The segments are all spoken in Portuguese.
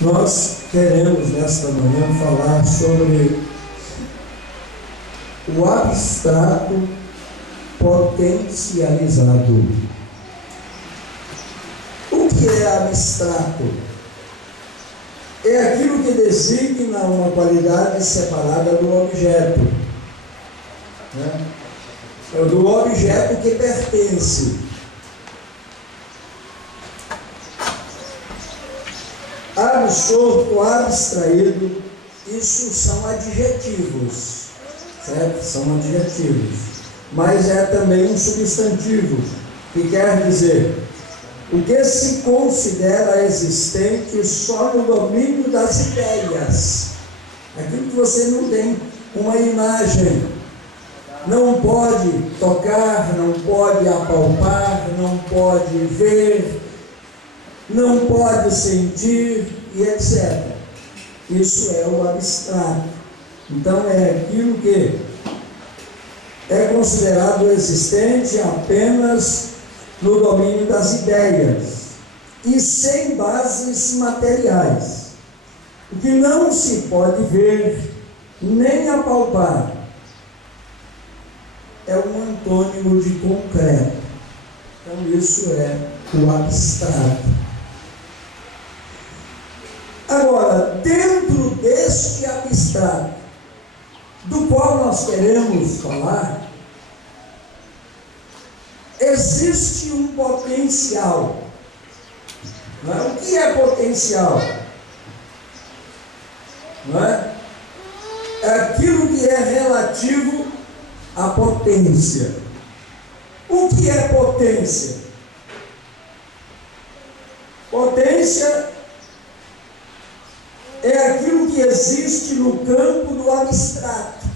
Nós queremos nesta manhã falar sobre o abstrato potencializado. O que é abstrato? É aquilo que designa uma qualidade separada do objeto, né? É do objeto que pertence. Absorto, abstraído, isso são adjetivos, certo? São adjetivos, mas é também um substantivo, que quer dizer o que se considera existente só no domínio das ideias, aquilo que você não tem uma imagem, não pode tocar, não pode apalpar, não pode ver, não pode sentir e etc. Isso é o abstrato. Então é aquilo que é considerado existente apenas no domínio das ideias e sem bases materiais. O que não se pode ver nem apalpar é um antônimo de concreto. Então isso é o abstrato. Agora, dentro deste abstrato, do qual nós queremos falar, existe um potencial. Não é? O que é potencial? Não é? É aquilo que é relativo à potência. O que é potência? Potência é aquilo que existe no campo do abstrato,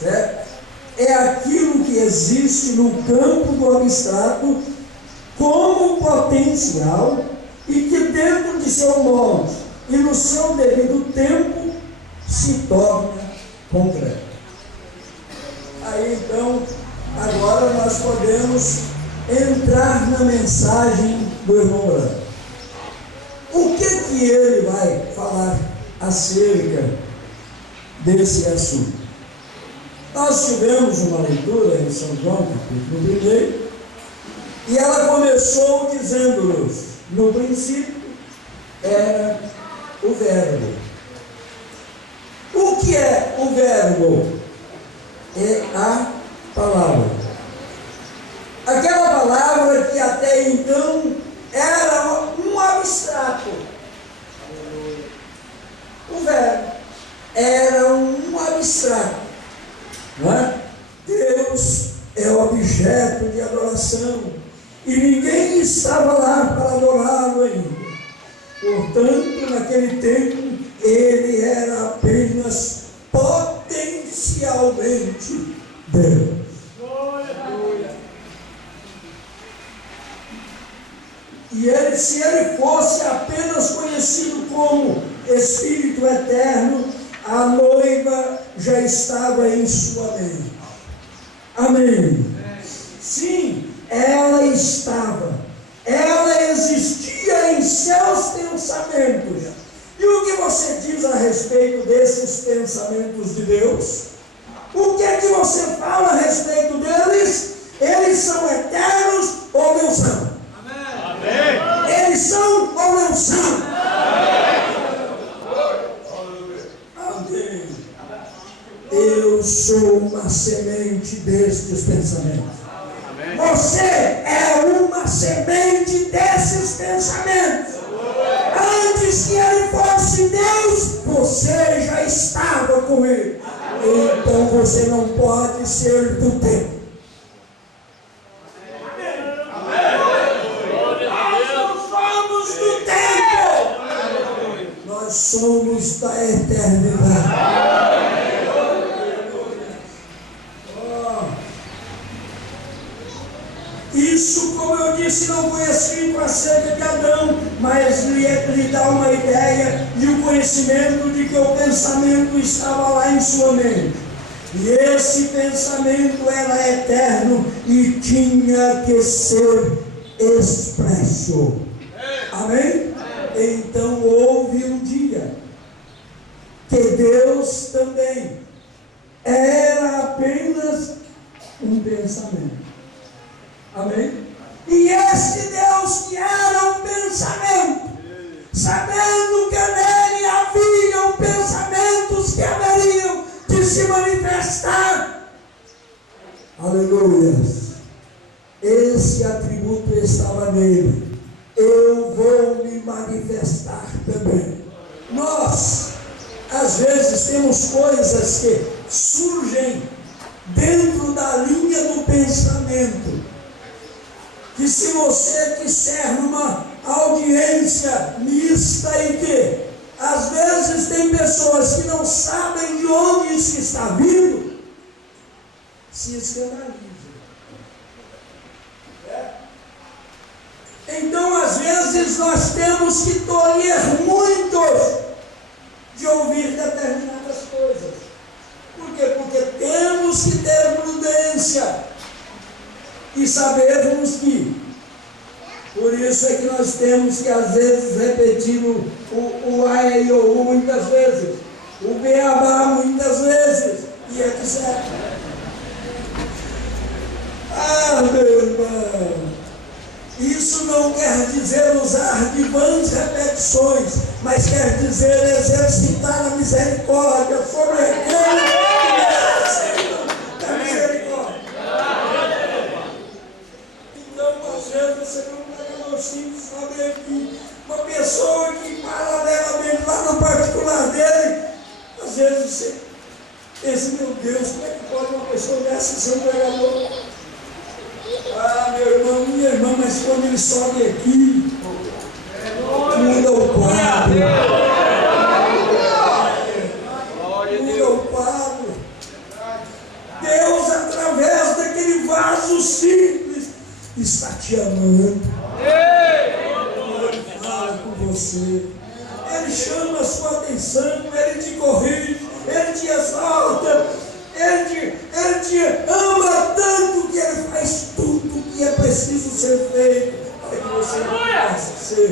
certo? É aquilo que existe no campo do abstrato como potencial e que dentro de seu molde e no seu devido tempo se torna concreto. Aí então, agora nós podemos entrar na mensagem do irmão Branco. O que ele vai falar acerca desse assunto? Nós tivemos uma leitura em São João, capítulo 1, e ela começou dizendo-nos: no princípio era o Verbo. O que é o Verbo? É a palavra. Aquela palavra que até então era um abstrato. O Verbo era um abstrato, não é? Deus é objeto de adoração e ninguém estava lá para adorá-lo ainda. Portanto, naquele tempo, ele era apenas potencialmente Deus. E ele, se ele fosse apenas conhecido como Espírito Eterno, a noiva já estava em sua mente. Amém? Sim, ela estava. Ela existia em seus pensamentos. E o que você diz a respeito desses pensamentos de Deus? O que é que você fala a respeito deles? Eles são eternos ou não são? Amém. Eles são ou não são? Amém. Eu sou uma semente destes pensamentos. Você é uma semente desses pensamentos. Antes que ele fosse Deus, você já estava com ele. Então você não pode ser do tempo. Nós somos da eternidade. Isso, como eu disse, não foi escrito acerca de Adão, mas lhe dá uma ideia e o conhecimento de que o pensamento estava lá em sua mente. E esse pensamento era eterno e tinha que ser expresso. Amém? Então houve um dia que Deus também era apenas um pensamento. Amém? E este Deus que era um pensamento, sabendo que nele haviam pensamentos que haveriam de se manifestar, aleluia, esse atributo estava nele. Eu vou me manifestar também. Nós, às vezes, temos coisas que surgem dentro da linha do pensamento, que se você quiser numa audiência mista e que às vezes tem pessoas que não sabem de onde isso está vindo, se escandalizam. Então, às vezes, nós temos que tolher muitos de ouvir determinadas coisas. Por quê? Porque temos que ter prudência e sabermos que, por isso é que nós temos que, às vezes, repetir o A e o U muitas vezes, o beabá muitas vezes, e etc. Ah, meu irmão! Isso não quer dizer usar de vãs repetições, mas quer dizer exercitar a misericórdia sobre aquele que necessitam da misericórdia. Então, às vezes, você não pega no simples saber que uma pessoa que paralelamente lá no particular dele, às vezes você pensa, meu Deus, como é que pode uma pessoa dessa ser um pregador? Ah, meu irmão, minha irmã, mas quando ele sobe aqui, muda o quadro. Muda o quadro. Deus, através daquele vaso simples, está te amando. Ele fala com você. Ele chama a sua atenção, ele te corrige, ele te exalta. Ele te ama tanto que ele faz tudo o que é preciso ser feito para que você possa ser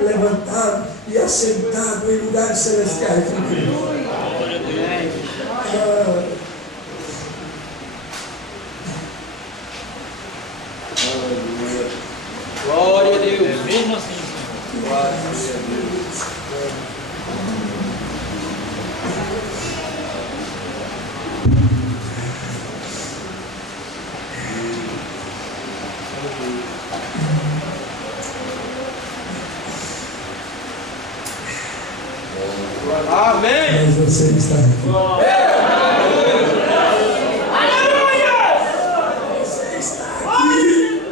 levantado e assentado em lugares celestiais em Cristo. Glória a Deus. Mesmo assim. Glória a Deus. Amém. Mas você está aqui. Você está aqui.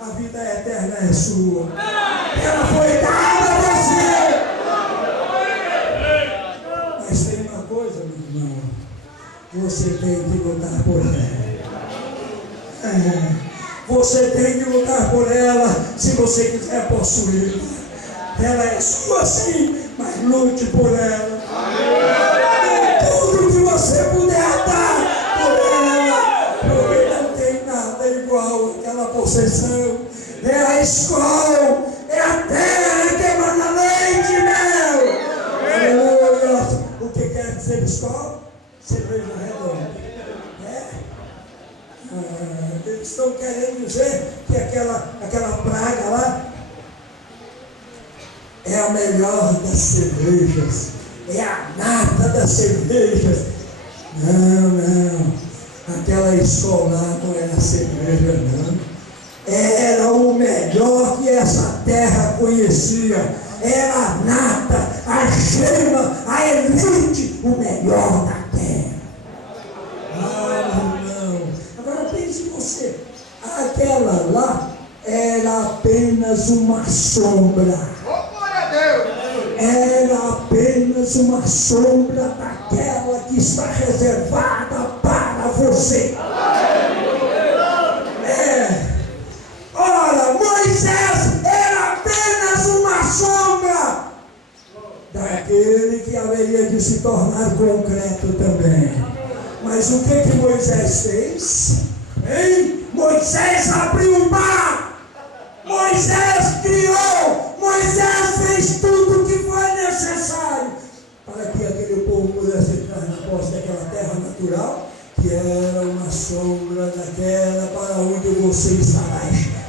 A vida eterna é sua. Ela foi dada a você. Mas tem uma coisa, meu irmão. Você tem que lutar por ela. Você tem que lutar por ela se você quiser possuir. Ela é sua sim, mas lute por ela. Tudo que você puder dar por ela, porque não tem nada igual àquela possessão. É a escola, é a terra que emana leite e mel. Aleluia. O que quer dizer escola? Cerveja redonda. Eles estão querendo dizer que aquela praga lá é a melhor das cervejas, é a nata das cervejas. Não, aquela escola lá não era cerveja, não. Era o melhor que essa terra conhecia. Era a nata, a gema, a elite, o melhor da terra. Aquela lá era apenas uma sombra. Era apenas uma sombra daquela que está reservada para você. Ora, Moisés era apenas uma sombra daquele que haveria de se tornar concreto também. Mas o que Moisés fez? Hein? Moisés abriu o mar. Moisés criou. Moisés fez tudo o que foi necessário para que aquele povo pudesse entrar na posse daquela terra natural, que era uma sombra daquela para onde você estará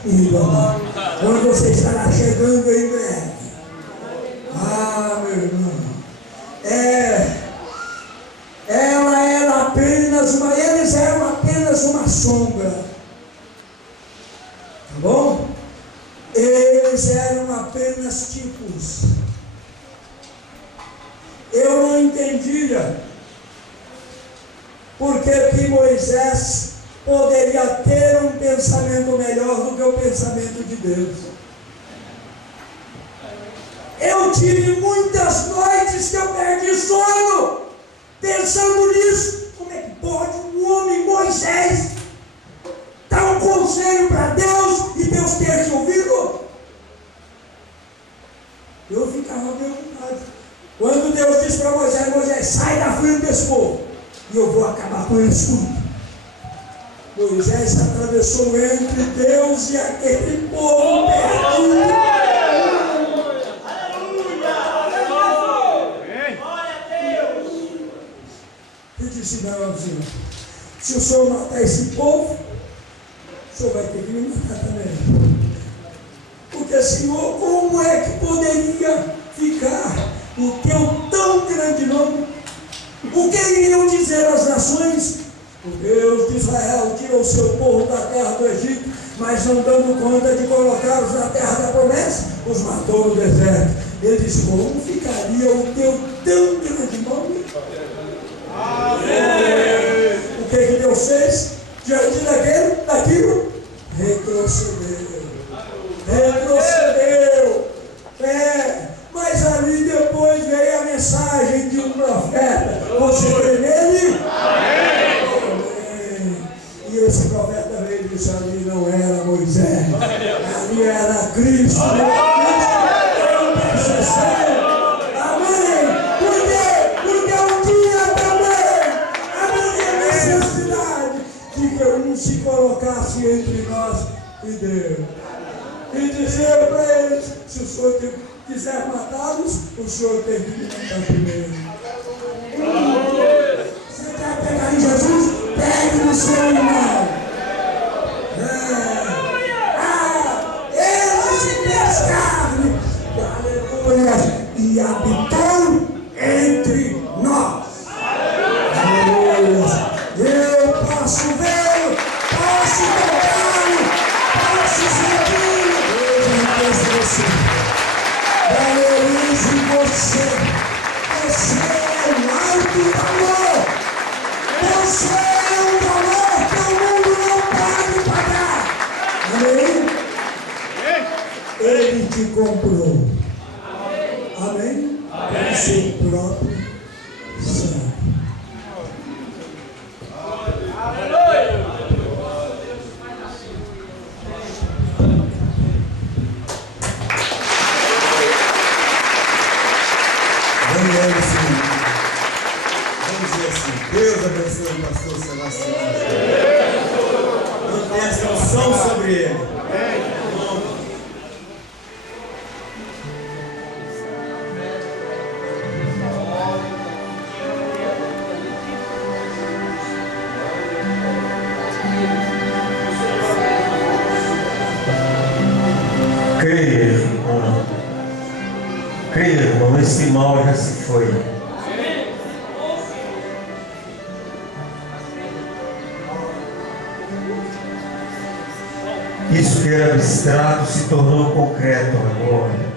indo, amado. Onde você estará chegando em breve. Ah, meu irmão. Eles eram apenas uma sombra. Tá bom? Eles eram apenas tipos. Eu não entendia porque que Moisés poderia ter um pensamento melhor do que o pensamento de Deus. Eu tive muitas noites que eu perdi sono pensando nisso. Como é que pode um homem, Moisés, dar um conselho para Deus e Deus ter que ouvi-lo? Eu ficava preocupado. Quando Deus disse para Moisés: Moisés, sai da frente desse povo e eu vou acabar com eles tudo. Moisés atravessou entre Deus e aquele povo perdido. E disse: não, Senhor, se o Senhor matar esse povo, o Senhor vai ter que me matar também. Porque, Senhor, como é que poderia ficar o teu tão grande nome? O que iriam dizer as nações? O Deus de Israel tirou o seu povo da terra do Egito, mas não dando conta de colocá-los na terra da promessa, os matou no deserto. Ele disse: como ficaria o teu tão grande nome? O que Deus fez diante daquilo? Retrocedeu. Mas ali depois veio a mensagem de um profeta. Você crê nele? Amém. E esse profeta veio e disse: ali não era Moisés, ali era Cristo. Se colocasse entre nós e Deus, e dizer para eles: se o Senhor quiser matá-los, o Senhor tem que me matar primeiro. Você quer pegar em Jesus? Pegue no seu irmão. Ele se fez carne, aleluia, e habitou entre nós. Aleluia. Eu posso ver, posso tocá-lo, posso sentir-lo. Deus você. Valorize você. Você é um alto valor. Você é um valor que o mundo não pode pagar. Amém? Ele te comprou. Amém? Com seu próprio sangue. Vamos dizer assim: Deus abençoe o pastor Sebastião. Não tem essa unção sobre ele. Creia, irmão, esse mal já se foi. Isso que era abstrato se tornou concreto agora.